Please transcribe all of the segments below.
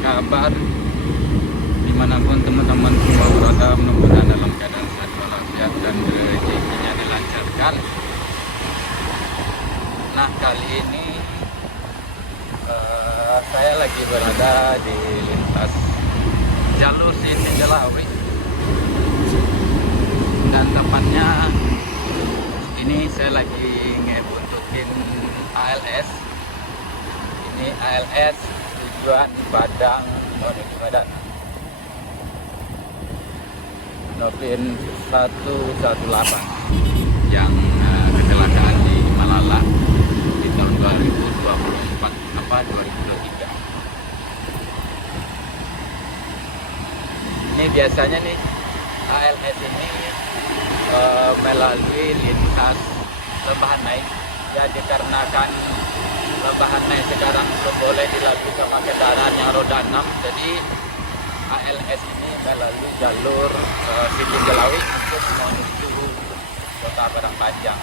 kabar? Dimanapun teman-teman semua berada, mudah-mudahan dalam keadaan sehat walafiat dan rezekinya dilancarkan. Nah, kali ini saya lagi berada di lintas jalur Siti Jelawi, dan tepatnya ini saya lagi ngebuntutin ALS. Ini ALS tujuan Padang menuju Medan, Novin 118 yang kecelakaan di Malala di tahun 2023. Ini biasanya nih ALS ini melalui lintas Lebahan Naik, ya, dikarenakan Lebahan Naik sekarang belum boleh dilalui sama kendaraan yang roda 6, jadi ALS ini melalui jalur Siti Jelawi untuk menuju Kota Padang Panjang.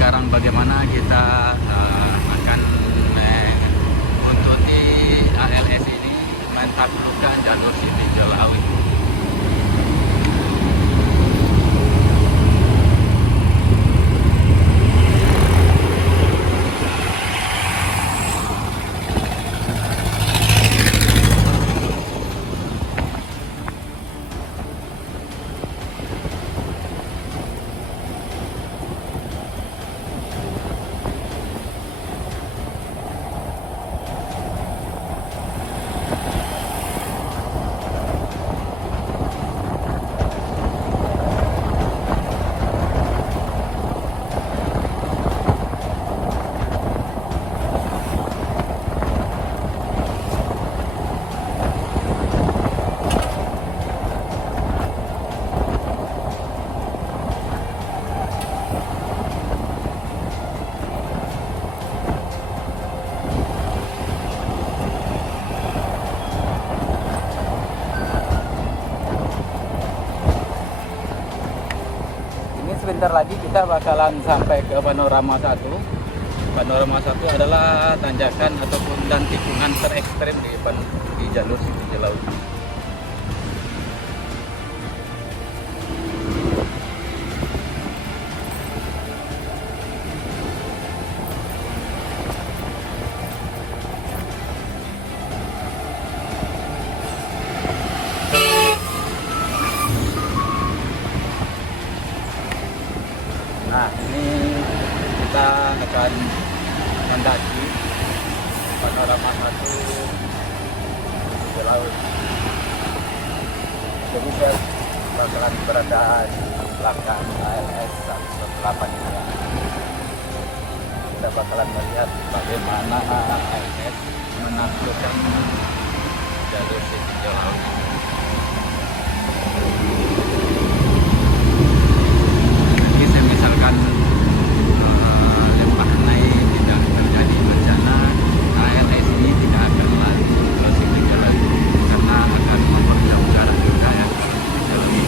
Sekarang bagaimana kita akan untuk di ALS ini mentaklukkan jalur Siti Jelawi. Sebentar lagi kita bakalan sampai ke Panorama 1. Panorama 1 adalah tanjakan ataupun dan tikungan terekstrem di jalur Siti Jelawi. Nah, ini kita akan mendaki Panorama 1 Jelawi. Jadi saya bakalan berada di belakang ALS 118 ini, ya. Kita bakalan melihat bagaimana ALS menaklukkan jalur Siti Jelawi. Misalkan Lebahan Naik tidak terjadi bencana, ALS ini tidak akan lari ke Siti Jelawi karena akan memperjauh jarak juga, ya, Siti Jelawi.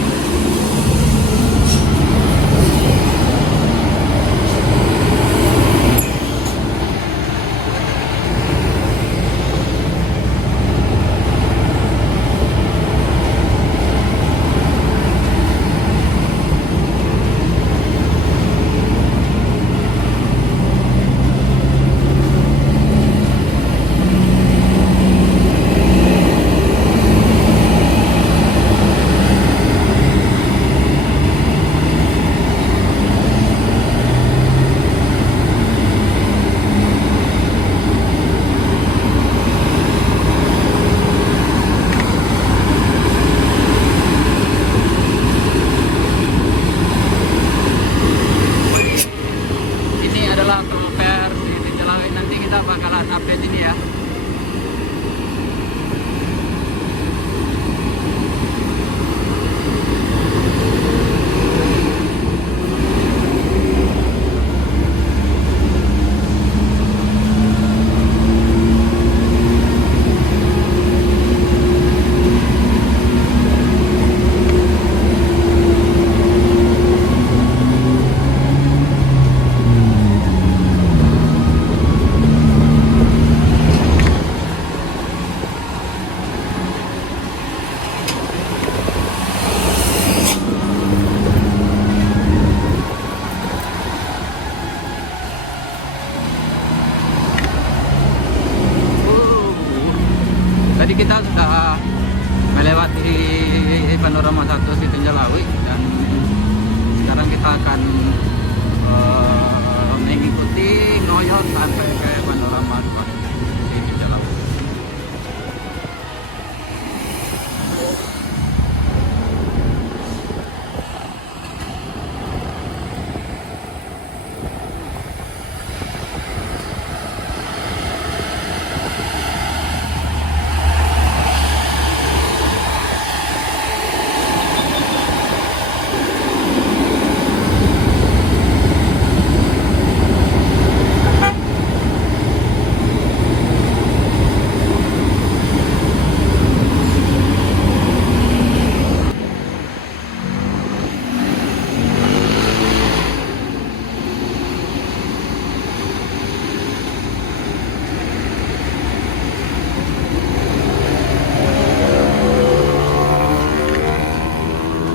Panorama 1 Siti Jalawi, dan sekarang kita akan mengikuti ngoyot sampai ke Panorama 2 Siti Jalawi.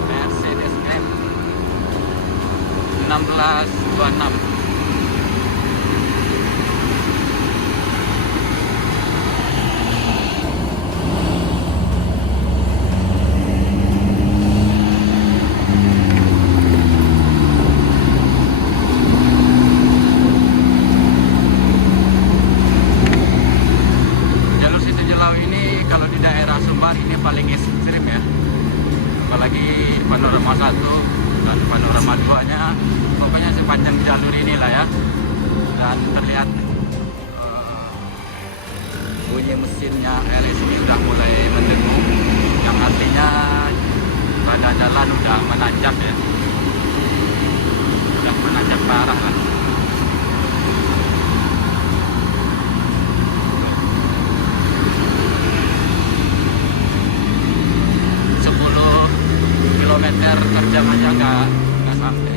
Mercedes-Benz 1626. Jalur Siti Jalawi ini kalau di daerah Sumbar ini paling ekstrim ya, apalagi Panorama 1 dan Panorama 2 nya, pokoknya sepanjang jalur inilah ya. Dan terlihat bunyi mesinnya LS ini udah mulai mendengung, yang artinya badan jalan udah menanjak ya, udah menanjak parah lah. 10 km per jam aja nggak sampai.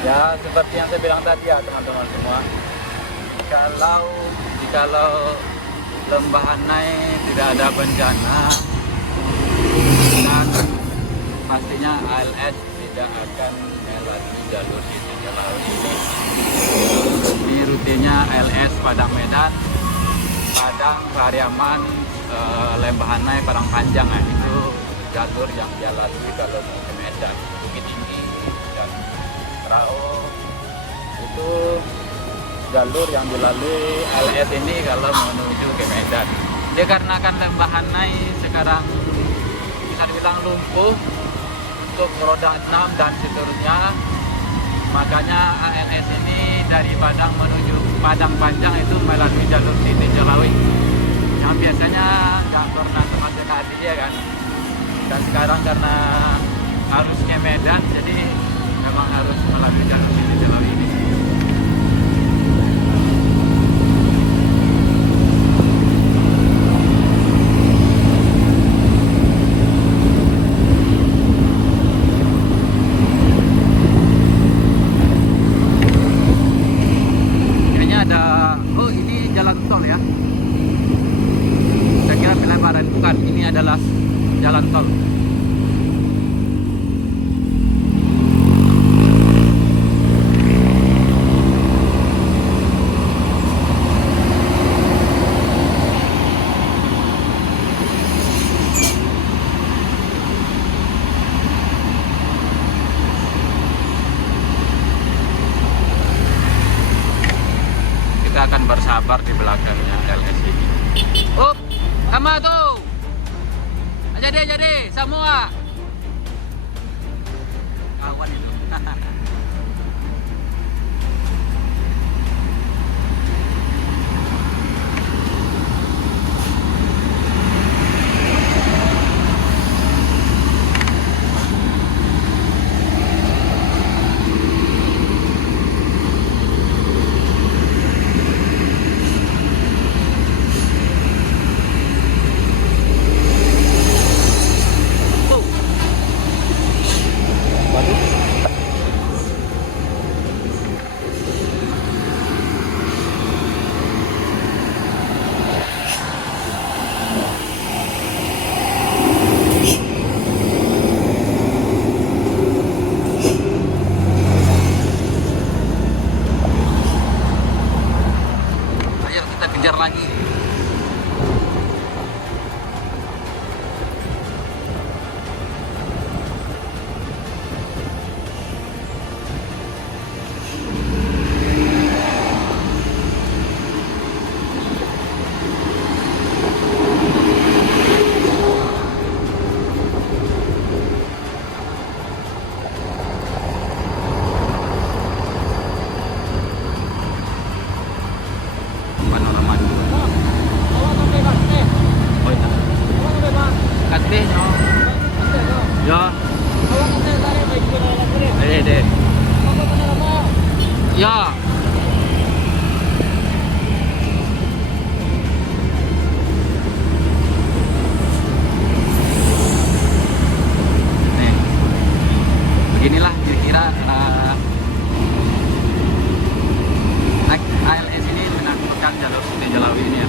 Ya, seperti yang saya bilang tadi ya teman-teman semua, kalau lembah Hanai tidak ada bencana, dan pastinya ALS tidak akan melalui jalur Siti Jalawi ini. Di rutenya ALS Padang Medan, Padang, Pariaman, Lembah Hanai, Padang Panjang ya. Itu jalur yang dilalui kalau mau ke Medan. Bukit Tinggi dan Rao itu jalur yang dilalui LS ini kalau menuju ke Medan. Dia karena kan Lembah Hanai sekarang bisa dibilang lumpuh untuk roda 6 dan seterusnya, makanya ALS ini dari Padang menuju Padang Panjang itu melalui jalur Siti Jalawi yang biasanya nggak pernah sama sekali ya kan. Dan sekarang karena harus ke Medan, jadi memang harus melalui jalur Siti Jalawi ini. sabar di belakangnya LS ini. Up, sama tuh. Jadi semua. Kawan itu. Ayo kita kejar lagi. Panorama juga. Oh iya. Kateh no. Ya. Deh. Ya. Nih. Beginilah kira-kira naik ALS ini menaklukkan jalur Sutijalawi ini ya.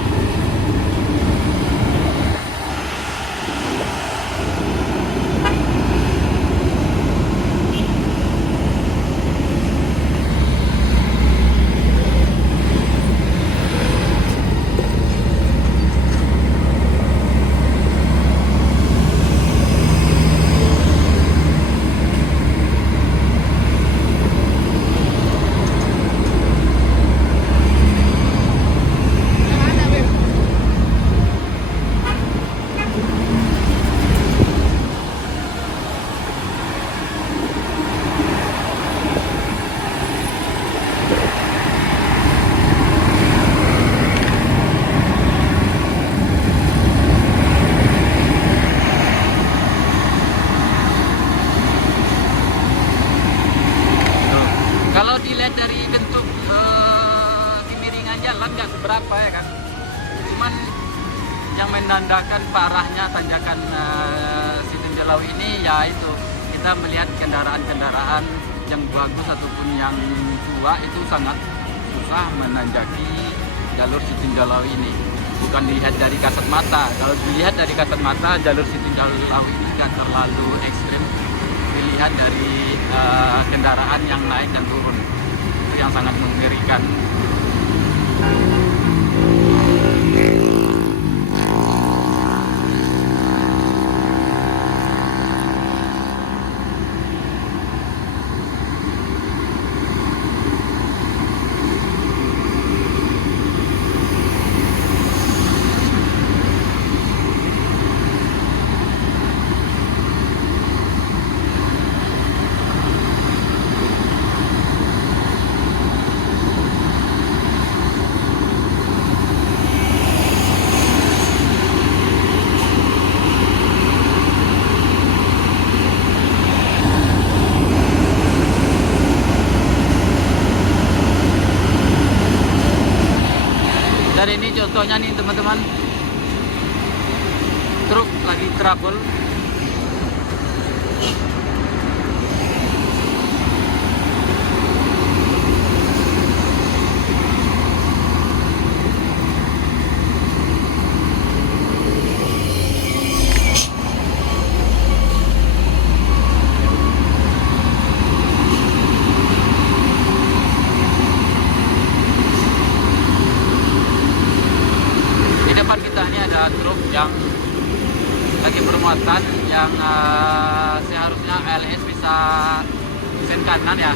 Kalau dilihat dari bentuk kemiringan jalan nggak seberapa ya kan, cuman yang menandakan parahnya tanjakan Sutijalawi ini ya itu kita melihat kendaraan-kendaraan yang bagus ataupun yang tua itu sangat susah menanjaki jalur Sutijalawi ini. Bukan dilihat dari kasat mata. Kalau dilihat dari kasat mata jalur Sutijalawi ini nggak terlalu ekstrim. Dilihat dari kendaraan yang naik dan turun itu yang sangat mengerikan. Dan ini contohnya nih teman-teman, truk lagi trouble. Truk yang lagi bermuatan yang seharusnya ALS bisa sen kanan ya.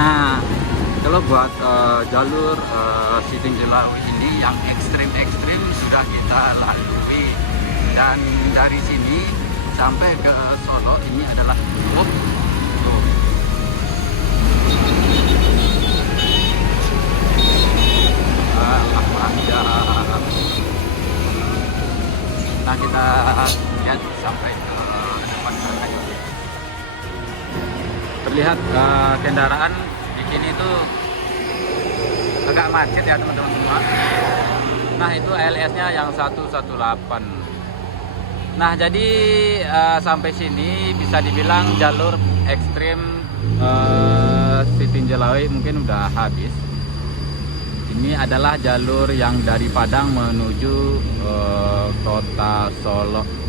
Nah, kalau buat jalur Siting Jelawi ini yang ekstrim-ekstrim sudah kita lalui, dan dari sini sampai ke Solo ini adalah tuh. Nah, kita lihat sampai ke depan sana. Terlihat kendaraan di sini tuh agak macet ya teman-teman semua. Nah, itu ALS-nya yang 118. Nah, jadi sampai sini bisa dibilang jalur ekstrim Siting Jelawi mungkin udah habis. Ini adalah jalur yang dari Padang menuju kota Solo.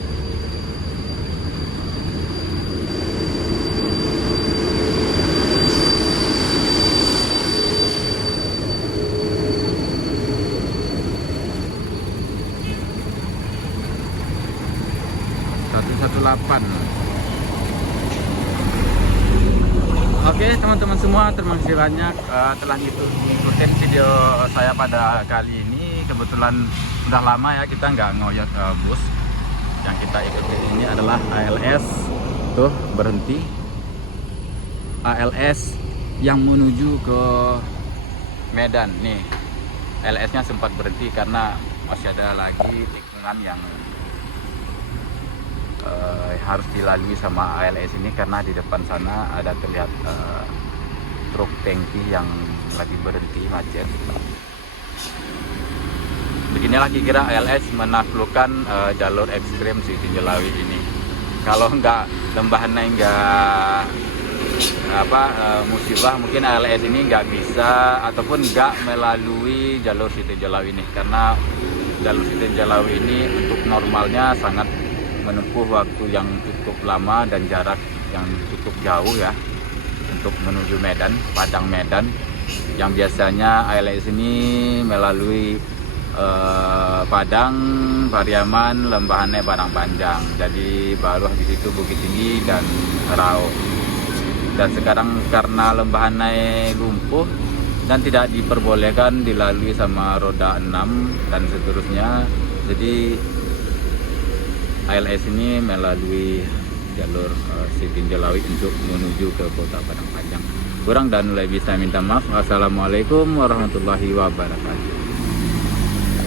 Oke teman-teman semua, terima kasih banyak telah ngikutin video saya pada kali ini. Kebetulan udah lama ya kita nggak ngoyot bus. Yang kita ikutin ini adalah ALS, tuh berhenti, ALS yang menuju ke Medan. Nih ALS-nya sempat berhenti karena masih ada lagi tikungan yang harus dilalui sama ALS ini, karena di depan sana ada terlihat truk tangki yang lagi berhenti macet. Beginilah kira ALS menaklukkan jalur ekstrim Siting Jelawi ini. Kalau nggak lembah naik nggak musibah, mungkin ALS ini nggak bisa ataupun nggak melalui jalur Siting Jelawi ini, karena jalur Siting Jelawi ini untuk normalnya sangat menempuh waktu yang cukup lama dan jarak yang cukup jauh ya untuk menuju Medan, Padang Medan, yang biasanya ALS ini melalui Padang, Pariaman, Lembahane, Padang Panjang. Jadi baru di situ Bukit Tinggi dan Rau. Dan sekarang karena Lembahane lumpuh dan tidak diperbolehkan dilalui sama roda 6 dan seterusnya, jadi ALS ini melalui jalur Siting Jelawi untuk menuju ke kota Padang Panjang. Kurang dan lebih saya minta maaf. Wassalamualaikum warahmatullahi wabarakatuh.